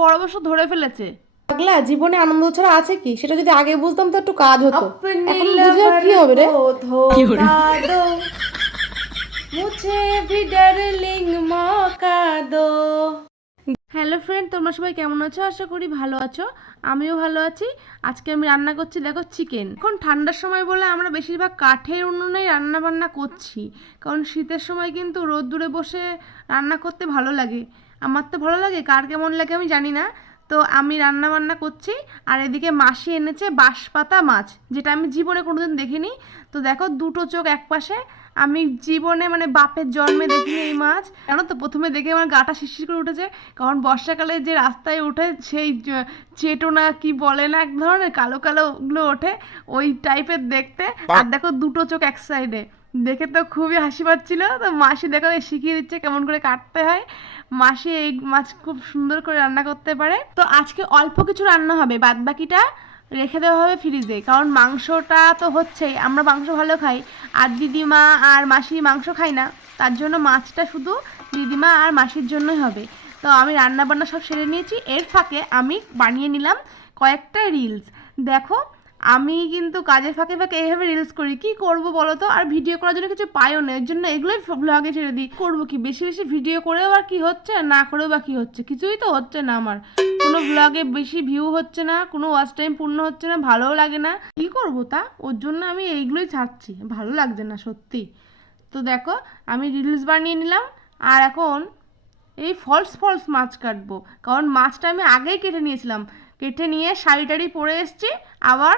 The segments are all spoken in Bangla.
বড় বছর ধরে ফেলেছে। পাগলা জীবনে আনন্দ ছাড়া আছে কি? সেটা যদি আগে বুঝতাম তো একটু কাজ হতো। কি হবে রে? হ্যালো ফ্রেন্ড তোমরা সবাই কেমন আছো? আশা করি ভালো আছো। আমিও ভালো আছি। আজকে আমি রান্না করছি দেখো চিকেন এখন ঠান্ডার সময় বলে আমরা বেশিরভাগ কাঠের উনুনেই রান্না বান্না করছি। কারণ শীতের সময় কিন্তু রোদ দূরে বসে রান্না করতে ভালো লাগে। আমার তো ভালো লাগে, কার কেমন লাগে আমি জানি না। তো আমি রান্না বান্না করছি, আর এদিকে মাসি এনেছে বাঁশপাতা মাছ, যেটা আমি জীবনে কোনোদিন দেখিনি। তো দেখো দুটো চোখ এক পাশে আমি জীবনে মানে বাপের জন্মে দেখিনি এই মাছ। জানো তো প্রথমে দেখে আমার গাটা শিরশির করে উঠেছে কারণ বর্ষাকালে যে রাস্তায় ওঠে সেই চেটোনা কি বলে না এক ধরনের কালো কালো ওগুলো ওঠে ওই টাইপের দেখতে। আর দেখো দুটো চোখ এক সাইডে দেখে তো খুবই হাসি পাচ্ছিল। তো মাসি দেখো শিখিয়ে দিচ্ছে কেমন করে কাটতে হয়। মাসি এই মাছ খুব সুন্দর করে রান্না করতে পারে। তো আজকে অল্প কিছু রান্না হবে বাদ বাকিটা রেখে দেওয়া হবে ফ্রিজে কারণ মাংসটা তো হচ্ছেই। আমরা মাংস ভালো খাই। আর দিদিমা আর মাসি মাংস খাই না। তার জন্য মাছটা শুধু দিদিমা আর মাসির জন্যই হবে। তো আমি রান্না বান্না সব সেরে নিয়েছি। এর ফাঁকে আমি বানিয়ে নিলাম কয়েকটা রিলস দেখো, আমি কিন্তু কাজের ফাঁকে ফাঁকে এইভাবে রিলস করি। কি করব বলো তো? আর ভিডিও করার জন্য কিছু পাইও না। এর জন্য এগুলোই ব্লগে ছেড়ে দিই। করব কি? বেশি বেশি ভিডিও করেও আর কি হচ্ছে? না করেও বা কি হচ্ছে? কিছুই তো হচ্ছে না আমার। কোনো ব্লগে বেশি ভিউ হচ্ছে না, কোনো ওয়াচ টাইম পূর্ণ হচ্ছে না, ভালোও লাগে না। কি করব তা? ওর জন্য আমি এইগুলোই ছাড়ছি, ভালো লাগছে না সত্যি। তো দেখো, আমি রিলস বানিয়ে নিলাম, আর এখন এই ফলস ফলস মাছ কাটবো। কারণ মাছটা আমি আগেই কেটে নিয়েছিলাম। কেটে নিয়ে শাড়ি টাড়ি পরে এসছি, আবার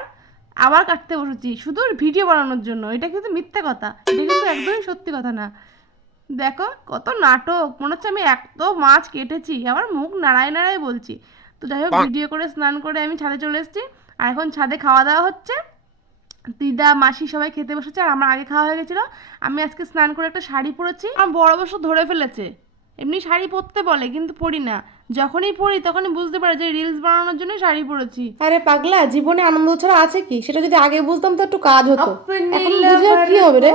আবার কাটতে বসেছি। শুধু ভিডিও বানানোর জন্য, এটা কিন্তু মিথ্যে কথা। এটা কিন্তু একদমই সত্যি কথা না। দেখো, কত নাটক। মনে হচ্ছে আমি এত মাছ কেটেছি। আবার মুখ নাড়ায় নাড়ায় বলছি। তো যাই হোক ভিডিও করে স্নান করে আমি ছাদে চলে এসেছি। আর এখন ছাদে খাওয়া দাওয়া হচ্ছে। দিদা মাসি সবাই খেতে বসেছে আর আমার আগে খাওয়া হয়ে গেছিল। আমি আজকে স্নান করে একটা শাড়ি পরেছি। আমার বড় বছর ধরে ফেলেছে। এমনি শাড়ি পরতে বলে কিন্তু পরি না। যখনই পড়ি তখনই বুঝতে পারে যে রিলস বানানোর জন্য শাড়ি পরেছি। আরে পাগলা জীবনে আনন্দ ছাড়া আছে কি? সেটা যদি আগে বুঝতাম তো একটু কাজ হতো। কি হবে রে?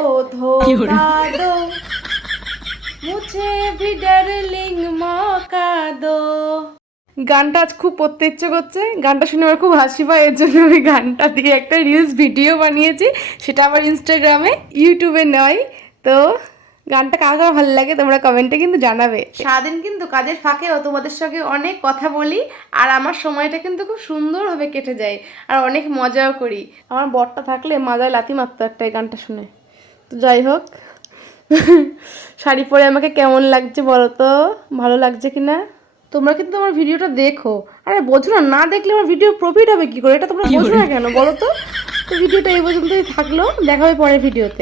মুছে ভিডার লিং মকা দো। গানটা আজ খুব পড়তে ইচ্ছে করছে গানটা শুনে আমার খুব হাসি পায়, এর জন্য আমি গানটা দিয়ে একটা রিলস ভিডিও বানিয়েছি। সেটা আবার ইনস্টাগ্রামে ইউটিউবে নয় তো গানটা কার কার ভালো লাগে তোমরা কমেন্টে কিন্তু জানাবে। সারাদিন কিন্তু কাজের ফাঁকেও তোমাদের সঙ্গে অনেক কথা বলি, আর আমার সময়টা কিন্তু খুব সুন্দরভাবে কেটে যায়, আর অনেক মজাও করি। আমার বরটা থাকলে মাজায় লাথি মারতো একটা গানটা শুনে। তো যাই হোক, শাড়ি পরে আমাকে কেমন লাগছে বলো তো? ভালো লাগছে কি না তোমরা কিন্তু আমার ভিডিওটা দেখো। আরে বোঝো না না দেখলে আমার ভিডিও প্রফিট হবে কি করে? এটা তোমরা বোঝো না কেন বলো তো? তো ভিডিওটা এই পর্যন্তই থাকল দেখা হবে পরের ভিডিওতে।